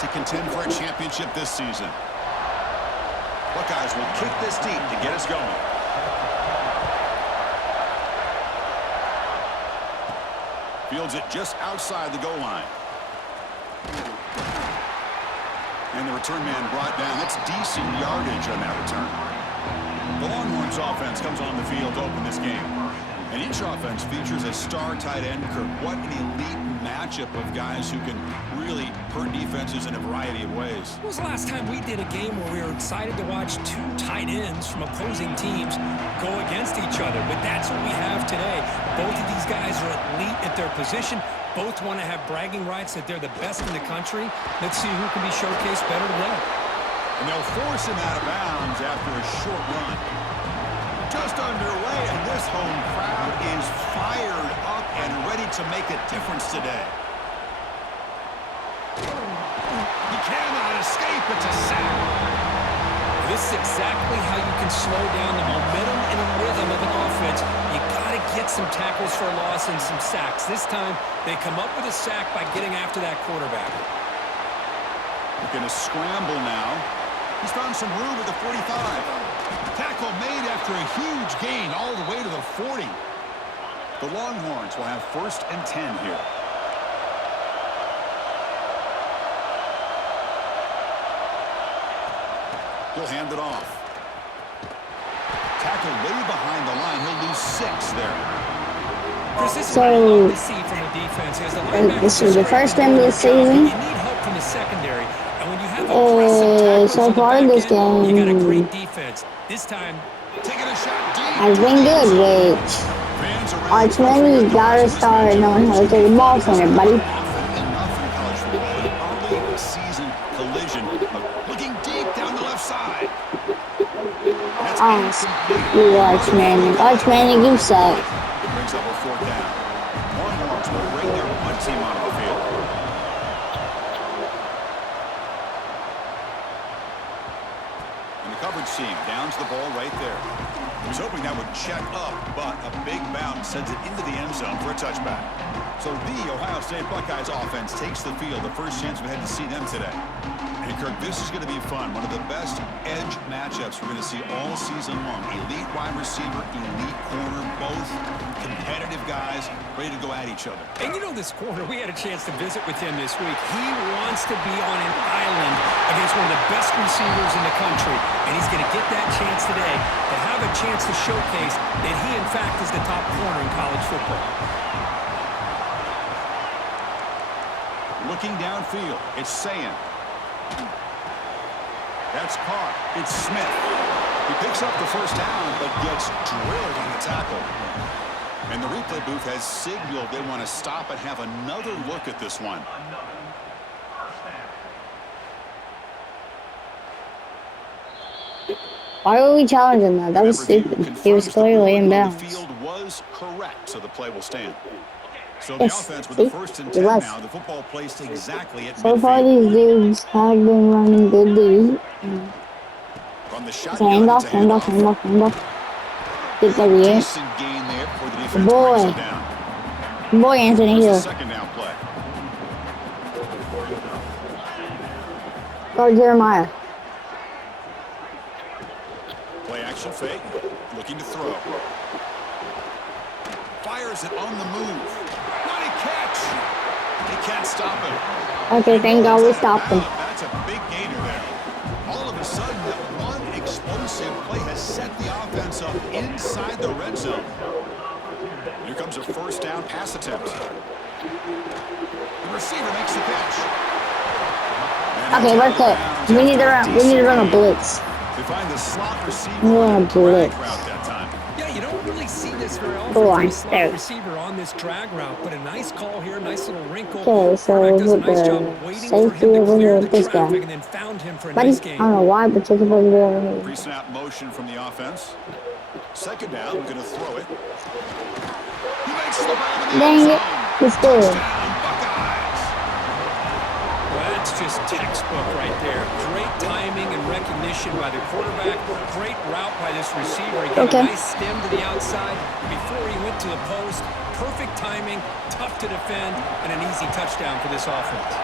to contend for a championship this season. Buckeyes will kick this deep to get us going. Fields it just outside the goal line. And the return man brought down. That's decent yardage on that return. The Longhorns offense comes on the field to open this game. And each offense features a star tight end. Kirk, what an elite matchup of guys who can really hurt defenses in a variety of ways. When was the last time we did a game where we were excited to watch two tight ends from opposing teams go against each other? But that's what we have today. Both of these guys are elite at their position. Both want to have bragging rights that they're the best in the country. Let's see who can be showcased better today. And they'll force him out of bounds after a short run. Just underway, and this home crowd is fired up and ready to make a difference today. He cannot escape. It's a sack. This is exactly how you can slow down the momentum and rhythm of an offense. You got to get some tackles for a loss and some sacks. This time, they come up with a sack by getting after that quarterback. They're going to scramble now. He's found some room at the 45. Tackle made after a huge gain all the way to the 40. The Longhorns will have 1st and 10 here. He'll hand it off. Tackle way behind the line. He'll lose 6 there. So, this is the first game of the season. You need help from the secondary. And when you have so far in this game, you got a great defense. This time, taking a shot deep. has been good, which Archman, you gotta start knowing how to take the ball from it, buddy. Early season collision. Looking deep down the left side. You Archman. Archman, you suck. Brings up a 4th down. Longhorns will bring their punt team onto the field. And the coverage seam downs the ball right there. He was hoping that would check up, but a big bounce sends it into the end zone for a touchback. So the Ohio State Buckeyes offense takes the field. The first chance we had to see them today. And Kirk, this is going to be fun. One of the best edge matchups we're going to see all season long. Elite wide receiver, elite corner, both competitive guys ready to go at each other. And you know this corner, we had a chance to visit with him this week. He wants to be on an island against one of the best receivers in the country. And he's going to get that chance today to have a chance to showcase that he, in fact, is the top corner in college football. Looking downfield, it's Sayin. That's caught. It's Smith. He picks up the first down, but gets drilled on the tackle. And the replay booth has signaled they want to stop and have another look at this one. Why were we challenging that? That was stupid. He was clearly in bounds. The field was correct, so the play will stand. So the offense with the 1st and 10 now. The football placed exactly at midfield. So far, these dudes have been running good deep. From the shot, hand off. Get that here. Boy, Anthony Hill. Second down play. Guard Jeremiah. Play action fake. Looking to throw. Fires it on the move. What a catch! They can't stop him. Okay, thank God we stopped him. That's a big gainer there. All of a sudden, that one explosive play has set the offense up inside the red zone. Here comes a 1st down pass attempt. The receiver makes the catch. Okay, we're good. We need to run a blitz. They find the slot receiver on a blitz. that time. Yeah, you don't really see this very often. Go on, Slot receiver on this drag route, but a nice call here, nice little wrinkle. Okay, so does a with nice the job waiting for safety him to over clear here the with this guy. traffic and then found him for a Buddy, nice I game. don't know why, but you're supposed to be over here. Pre-snap motion from the offense. Second down, going to throw it. He makes the Dang it, it's good. Well, that's just textbook right there. Great timing and recognition by the quarterback. Great route by this receiver. He gave a nice stem to the outside before he went to the post. Perfect timing, tough to defend, and an easy touchdown for this offense.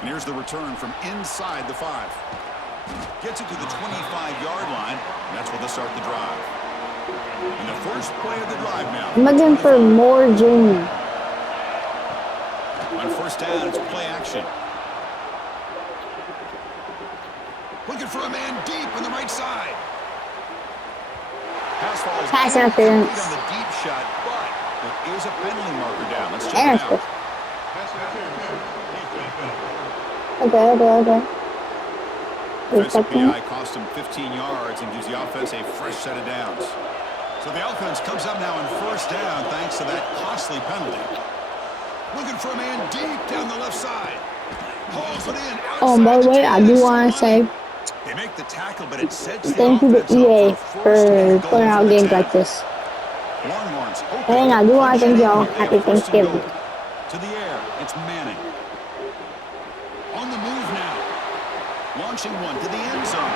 And here's the return from inside the 5. Gets it to the 25-yard line, and that's where they'll start the drive. And the first play of the drive now. I'm looking for more Junior. On first down, it's play action. Looking for a man deep on the right side. Pass falls Pass incomplete interference. on the deep shot, but there is a penalty marker down. Let's check it out. Okay. Defensive PI cost him 15 yards and gives the offense a fresh set of downs. So the offense comes up now on first down thanks to that costly penalty. Looking for a man deep down the left side. Hauls it in. Oh, by the way, I do want to say they make the tackle, but it sets thank you to EA for putting out games like this. Longhorns And I do want to thank y'all. Happy Thanksgiving. To the air, it's Manning. On the move now. Launching one to the end zone.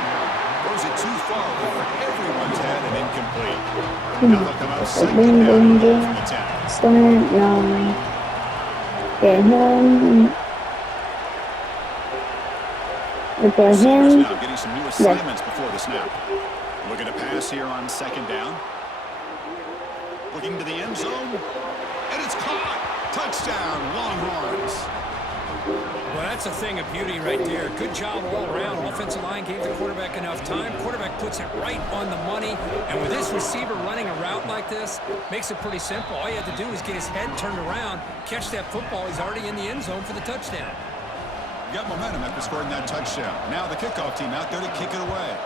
Throws it too far over everyone's head and incomplete. Now they'll come out second down from the 10. Stand down. Get him. Prepare him. Now getting some new assignments before the snap. Looking to pass here on second down. Looking to the end zone. And it's caught. Touchdown, Longhorns. Well, that's a thing of beauty right there. Good job all around. Offensive line gave the quarterback enough time. Quarterback puts it right on the money. And with this receiver running a route like this, makes it pretty simple. All you have to do is get his head turned around, catch that football. He's already in the end zone for the touchdown. Got momentum after scoring that touchdown. Now the kickoff team out there to kick it away.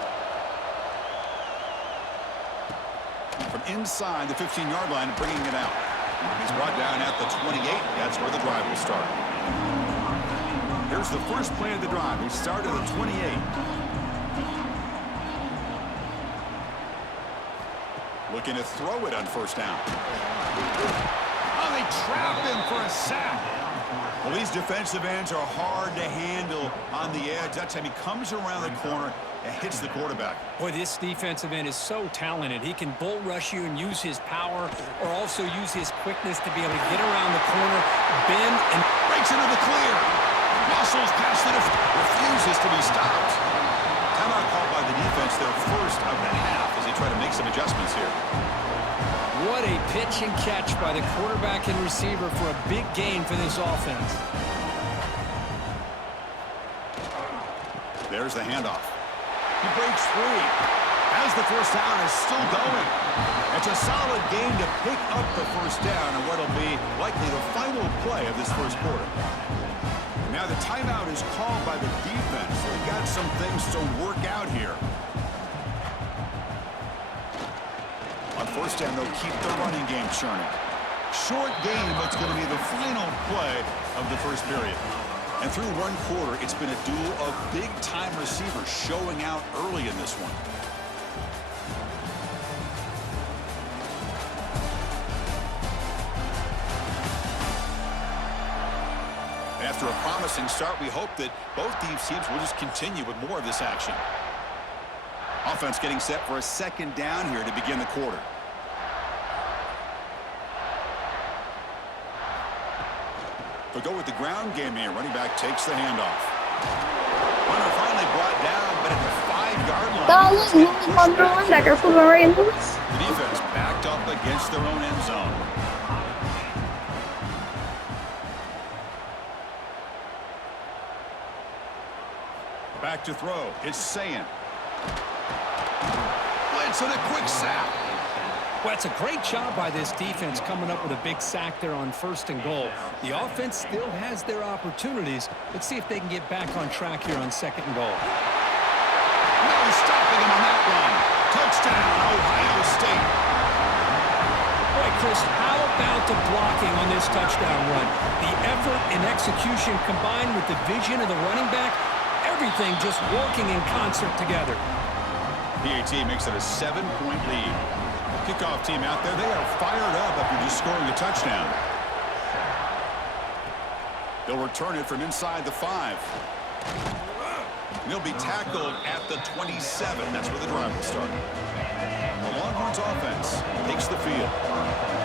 From inside the 15-yard line, bringing it out. He's brought down at the 28. That's where the drive will start. Here's the first play of the drive. He started at the 28. Looking to throw it on first down. Oh, they trap him for a sack. Well, these defensive ends are hard to handle on the edge. That time he comes around the corner and hits the quarterback. Boy, this defensive end is so talented. He can bull rush you and use his power, or also use his quickness to be able to get around the corner, bend, and breaks into the clear. Muscles past the refuses to be stopped. Timeout called by the defense, their first of the half, as they try to make some adjustments here. what a pitch and catch by the quarterback and receiver for a big gain for this offense. There's the handoff. He breaks free as the first down is still going. It's a solid gain to pick up the first down and what'll be likely the final play of this first quarter. And now the timeout is called by the defense. They've got some things to work out here. On first down, they'll keep the running game churning. Short game, but it's going to be the final play of the first period. And through one quarter, it's been a duel of big-time receivers showing out early in this one. After a promising start, we hope that both these teams will just continue with more of this action. Offense getting set for a second down here to begin the quarter. They'll go with the ground game here. Running back takes the handoff. Runner finally brought down, but at the 5-yard line. The defense backed up against their own end zone. Back to throw. It's Sayan. Blitz and a quick sack. Well, it's a great job by this defense coming up with a big sack there on first and goal. The offense still has their opportunities. Let's see if they can get back on track here on second and goal. No stopping him on that run. Touchdown, Ohio State. Boy, Chris, how about the blocking on this touchdown run? The effort and execution combined with the vision of the running back, everything just working in concert together. PAT makes it a 7-point lead. Kickoff team out there, they are fired up after just scoring a touchdown. They'll return it from inside the 5. And he'll be tackled at the 27. That's where the drive will start. The Longhorns offense takes the field.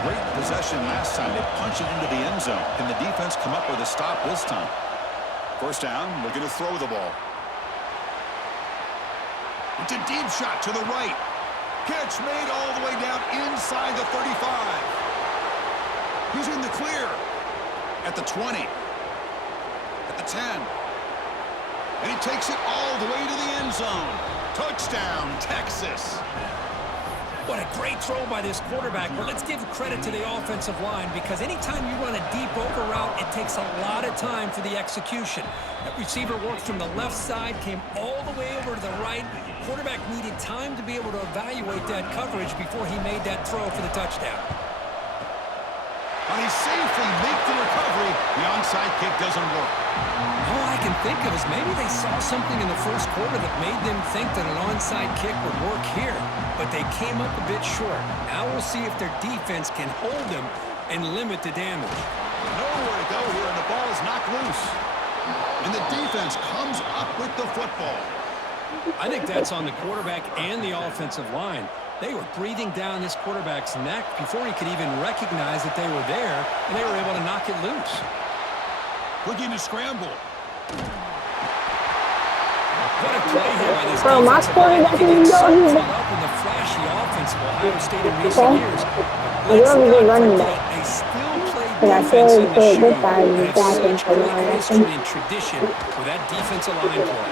Great possession last time. They punch it into the end zone. Can the defense come up with a stop this time? First down, looking to throw the ball. It's a deep shot to the right. Catch made all the way down inside the 35. He's in the clear. At the 20. At the 10. And he takes it all the way to the end zone. Touchdown, Texas. What a great throw by this quarterback. But let's give credit to the offensive line, because anytime you run a deep over route, it takes a lot of time for the execution. That receiver worked from the left side, came all the way over to the right. Quarterback needed time to be able to evaluate that coverage before he made that throw for the touchdown. And he safely makes the recovery. The onside kick doesn't work. All I can think of is maybe they saw something in the first quarter that made them think that an onside kick would work here, but they came up a bit short. Now we'll see if their defense can hold them and limit the damage. Nowhere to go here, and the ball is knocked loose. And the defense comes up with the football. I think that's on the quarterback and the offensive line. They were breathing down this quarterback's neck before he could even recognize that they were there, and they were able to knock it loose. Looking to scramble. What a play here by this Bro, my defensive line. quarterback They is get so going. caught up in the flashy offense of Ohio State in recent Okay. years. I love a good running back. They still play But I defense feel in the like shoe. this side is They have backing such for great my history and tradition with that defensive line play.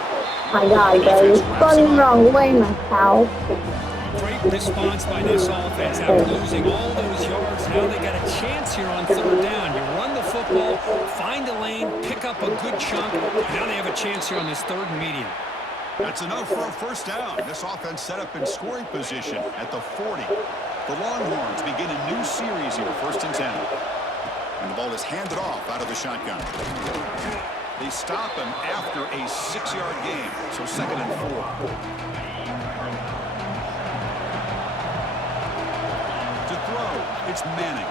My God, bro, you're going the wrong way, my pal. Great response by this offense after losing all those yards. Now they got a chance here on third down. You run the football, find a lane, pick up a good chunk, and now they have a chance here on this third and medium. That's enough for a first down. This offense set up in scoring position at the 40. The Longhorns begin a new series here, 1st and 10. And the ball is handed off out of the shotgun. They stop him after a 6-yard gain, so 2nd and 4. To throw, it's Manning.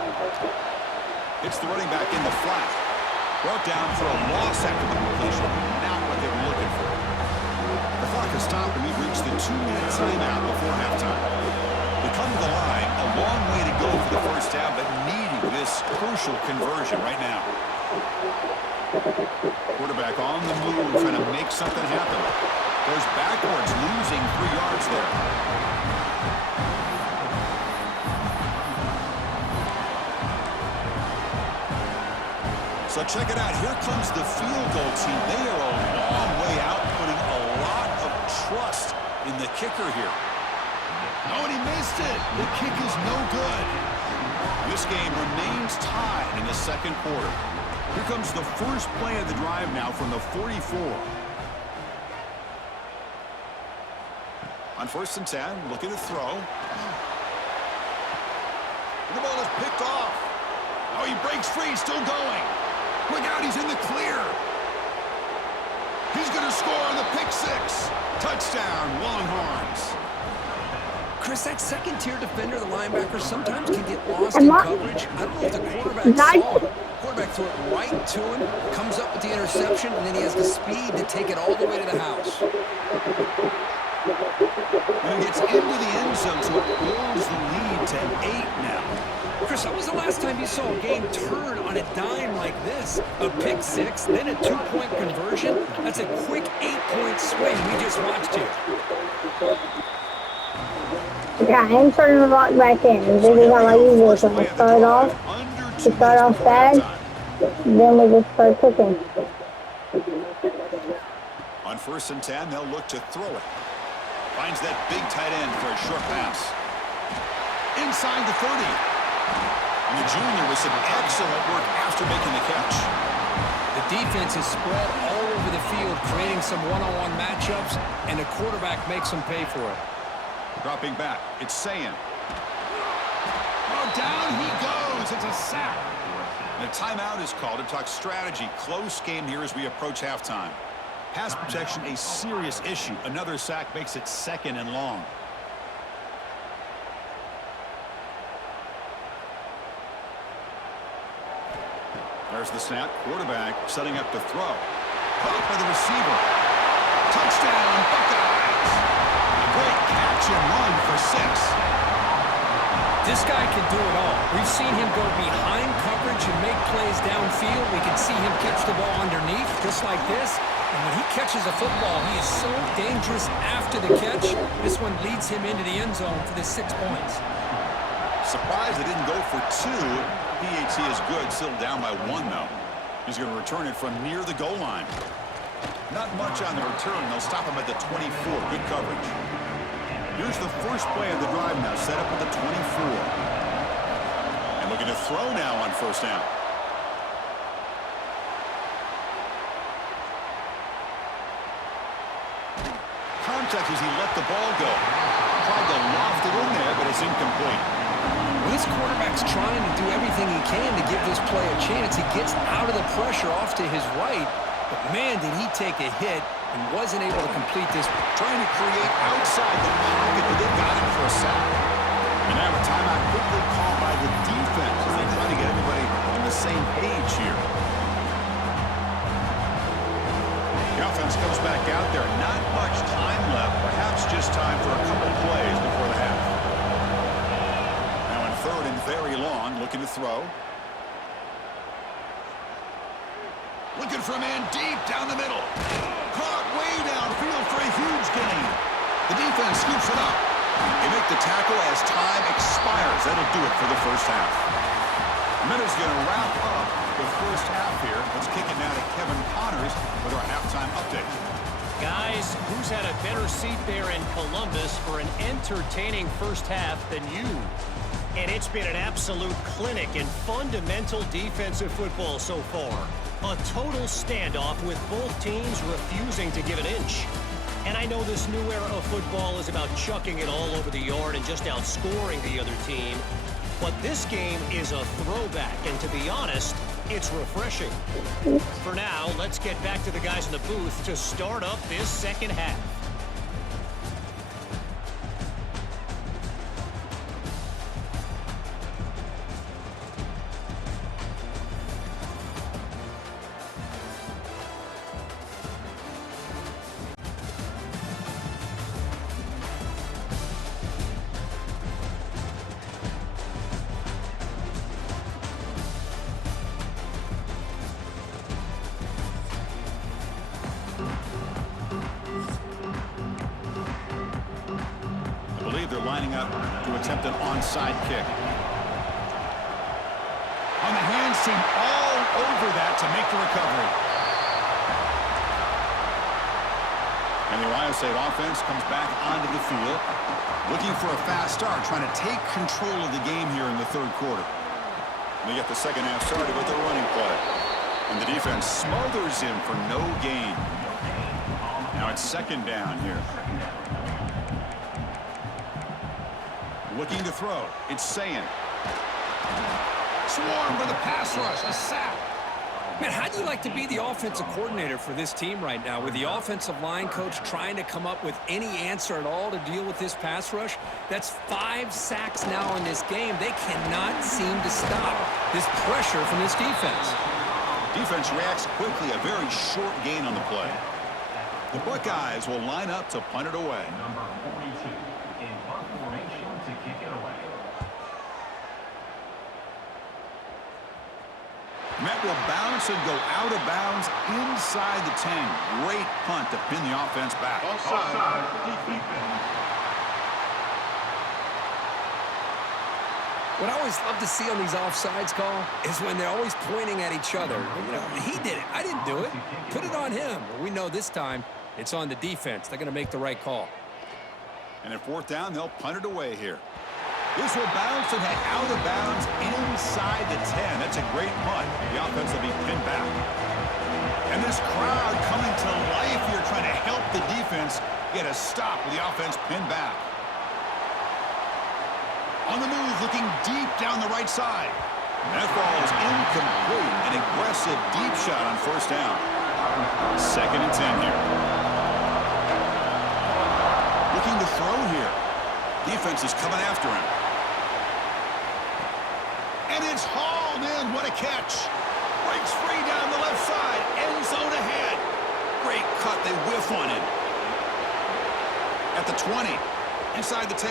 It's the running back in the flat. Brought down for a loss after the completion. Not what they were looking for. The clock has stopped, and we've reached the 2-minute timeout before halftime. They come to the line, a long way to go for the first down, but needing this crucial conversion right now. Quarterback on the move, trying to make something happen. Goes backwards, losing 3 yards there. So check it out. Here comes the field goal team. They are a long way out, putting a lot of trust in the kicker here. Oh, and he missed it. The kick is no good. This game remains tied in the second quarter. Here comes the first play of the drive now from the 44. On 1st and 10, looking to throw. And the ball is picked off. Oh, he breaks free, still going. Look out, he's in the clear. He's going to score on the pick 6. Touchdown, Longhorns. Chris, that second-tier defender, the linebacker, sometimes can get lost in coverage. I don't know if the quarterback saw it. Quarterback threw it right to him, comes up with the interception, and then he has the speed to take it all the way to the house. And he gets into the end zone, so it builds the lead to 8 now. Chris, when was the last time you saw a game turn on a dime like this? A pick 6, then a 2-point conversion? That's a quick 8-point swing we just watched here. Yeah, I'm turning the rock back in. This is how I usually do it. We start off bad, then we just start cooking. On 1st and 10, they'll look to throw it. Finds that big tight end for a short pass. Inside the 30. And the junior with some excellent work after making the catch. The defense is spread all over the field, creating some one-on-one matchups, and the quarterback makes them pay for it. Dropping back, it's Sayin. Oh, down he goes. It's a sack. And a timeout is called to talk strategy. Close game here as we approach halftime. Pass protection, a serious issue. Another sack makes it 2nd and long. There's the snap. Quarterback setting up to throw. Caught by the receiver. Touchdown, Buckeyes. A great catch and run for 6. This guy can do it all. We've seen him go behind coverage and make plays downfield. We can see him catch the ball underneath. He'll just like this. And when he catches a football, he is so dangerous after the catch. This one leads him into the end zone for the 6 points. Surprised they didn't go for 2. PAT is good, still down by 1, though. He's going to return it from near the goal line. Not much on the return. They'll stop him at the 24. Good coverage. Here's the first play of the drive now, set up at the 24. And looking to throw now on first down. Contact as he let the ball go. Tried to loft it in there, but it's incomplete. Well, this quarterback's trying to do everything he can to give this play a chance. He gets out of the pressure off to his right, but man, did he take a hit and wasn't able to complete this. Trying to create outside the pocket, but they've got him for a sack. And now a timeout quickly called by the defense as they try to get everybody on the same page here. The offense comes back out there. Not much time left. Perhaps just time for a couple plays before the half. Now in third and very long, looking to throw. Looking for a man deep down the middle. Caught way downfield for a huge gain. The defense scoops it up. They make the tackle as time expires. That'll do it for the first half. Minutes going to wrap up the first half here. Let's kick it now to Kevin Connors with our halftime update. Guys, who's had a better seat there in Columbus for an entertaining first half than you? And it's been an absolute clinic in fundamental defensive football so far. A total standoff with both teams refusing to give an inch. And I know this new era of football is about chucking it all over the yard and just outscoring the other team. But this game is a throwback, and to be honest, it's refreshing. For now, let's get back to the guys in the booth to start up this second half. They're lining up to attempt an onside kick. On the hands team all over that to make the recovery. And the Ohio State offense comes back onto the field, looking for a fast start, trying to take control of the game here in the third quarter. They get the second half started with a running play. And the defense smothers him for no gain. Now it's second down here. Looking to throw. It's Sayin. Swarmed by the pass rush. A sack. Man, how do you like to be the offensive coordinator for this team right now with the offensive line coach trying to come up with any answer at all to deal with this pass rush? That's 5 sacks now in this game. They cannot seem to stop this pressure from this defense. Defense reacts quickly. A very short gain on the play. The Buckeyes will line up to punt it away. Number 42 in punt formation to kick it away. Met will bounce and go out of bounds inside the 10. Great punt to pin the offense back. Offside, defense. What I always love to see on these offsides call is when they're always pointing at each other. You know, he did it. I didn't do it. Put it on him. We know this time it's on the defense. They're going to make the right call. And at fourth down, they'll punt it away here. This will bounce and head out of bounds inside the 10. That's a great punt. The offense will be pinned back. And this crowd coming to life here, trying to help the defense get a stop with the offense pinned back. On the move, looking deep down the right side. And that ball is incomplete. An aggressive deep shot on first down. Second and 10 here. Looking to throw here. Defense is coming after him. And it's hauled in. What a catch. Breaks free down the left side. End zone ahead. Great cut. They whiff on him. At the 20. Inside the 10.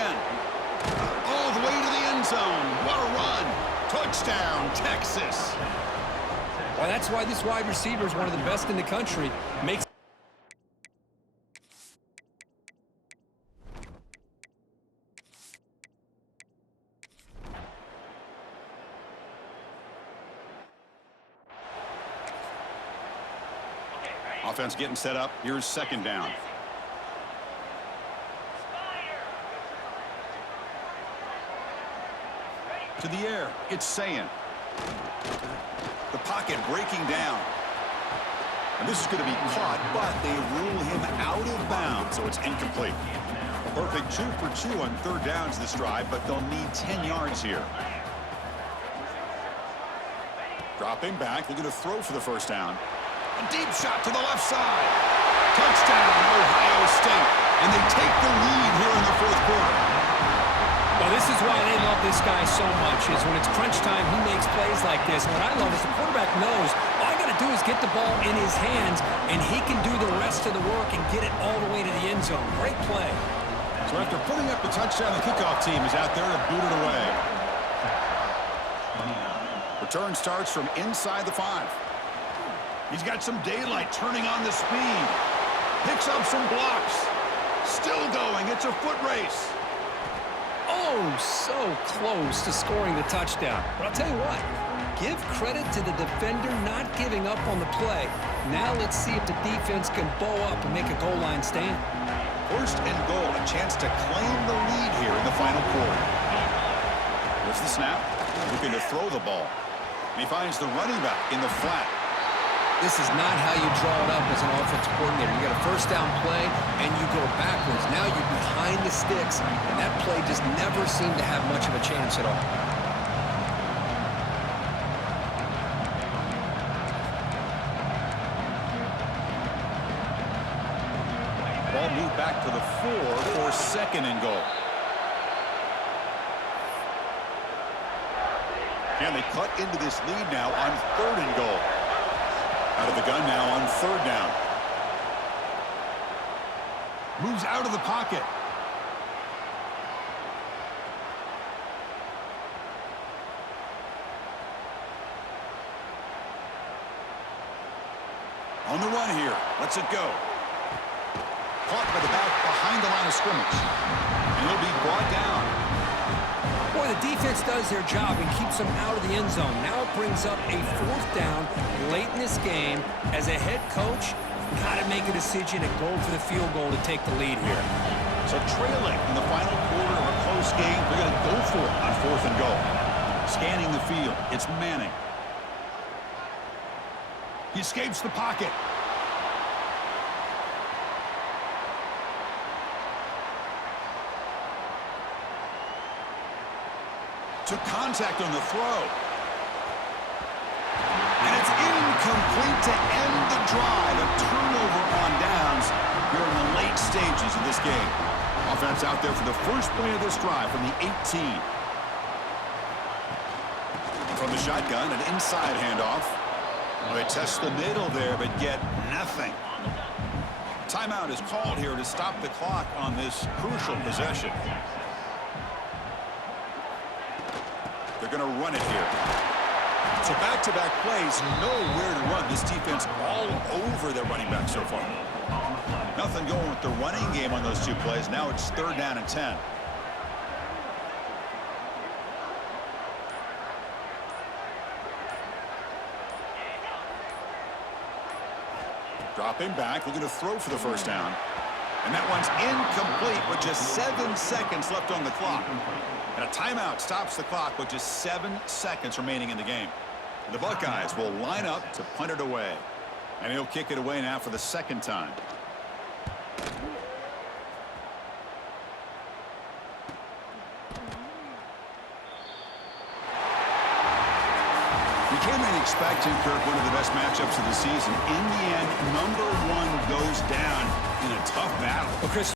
All the way to the end zone. What a run. Touchdown, Texas. Well, that's why this wide receiver is one of the best in the country. Makes Offense getting set up. Here's second down. To the air. It's Sayin. The pocket breaking down. And this is going to be caught, but they rule him out of bounds, so it's incomplete. A perfect 2 for 2 on third downs this drive, but they'll need 10 yards here. Dropping back, looking to throw for the first down. A deep shot to the left side. Touchdown, Ohio State. And they take the lead here in the fourth quarter. Well, this is why they love this guy so much, is when it's crunch time, he makes plays like this. And what I love is the quarterback knows all I got to do is get the ball in his hands, and he can do the rest of the work and get it all the way to the end zone. Great play. So after putting up the touchdown, the kickoff team is out there to boot it away. Return starts from inside the 5. He's got some daylight turning on the speed. Picks up some blocks. Still going. It's a foot race. Oh, so close to scoring the touchdown. But I'll tell you what, give credit to the defender not giving up on the play. Now let's see if the defense can bow up and make a goal line stand. First and goal, a chance to claim the lead here in the final quarter. There's the snap. Looking to throw the ball. And he finds the running back in the flat. This is not how you draw it up as an offensive coordinator. You got a first down play, and you go backwards. Now you're behind the sticks, and that play just never seemed to have much of a chance at all. Ball moved back to the 4 for second and goal. And they cut into this lead now on third and goal. Out of the gun now on third down. Moves out of the pocket. On the run here. Lets it go. Caught by the back behind the line of scrimmage. And he'll be brought down. Boy, the defense does their job and keeps them out of the end zone. Now it brings up a fourth down late in this game. As a head coach, got to make a decision and go for the field goal to take the lead here. So trailing in the final quarter of a close game, they're going to go for it on fourth and goal. Scanning the field, it's Manning. He escapes the pocket. Took contact on the throw. And it's incomplete to end the drive. A turnover on downs here in the late stages of this game. Offense out there for the first play of this drive from the 18. From the shotgun, an inside handoff. Well, they test the middle there, but get nothing. Timeout is called here to stop the clock on this crucial possession. They're going to run it here. So back-to-back plays, nowhere to run. This defense all over their running back so far. Nothing going with the running game on those 2 plays. Now it's third down and 10. Dropping back, looking to throw for the first down. And that one's incomplete with just 7 seconds left on the clock. And a timeout stops the clock with just 7 seconds remaining in the game. And the Buckeyes will line up to punt it away. And he'll kick it away now for the second time. We came in expecting, Kirk, one of the best matchups of the season. In the end, number 1 goes down in a tough battle. Well, Chris,